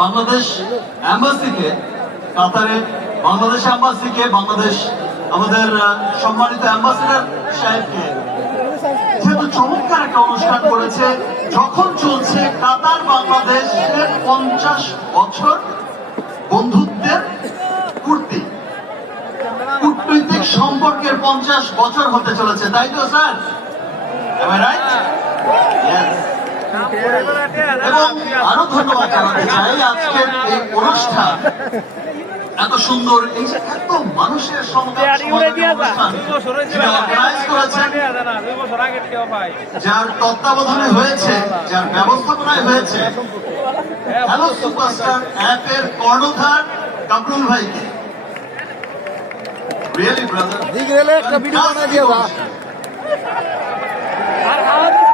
বাংলাদেশ এম্বাসিকে, কাতারে বাংলাদেশ এম্বাসিকে, বাংলাদেশ আমাদের সম্মানিত অ্যাম্বাসেডর সাহেবকে, যেহেতু চমৎকার একটা অনুষ্ঠান করেছে, যখন চলছে কাতার বাংলাদেশের 50 বছর বন্ধুত্বের পূর্তি, কূটনৈতিক সম্পর্কের 50 বছর হতে চলেছে, তাই তো স্যার? এবং আরো ধন্যবাদ জানাতে চাই আজকের এই অনুষ্ঠান এত সুন্দর, এই যে এত মানুষের যার তত্ত্বাবধানে হয়েছে, যার ব্যবস্থাপনায় হয়েছে, হ্যালো সুপারস্টার অ্যাপের কর্ণধার কামরুল ভাইকে, রিয়েলি ব্রাদার, একটা ভিডিও বানা দিয়ে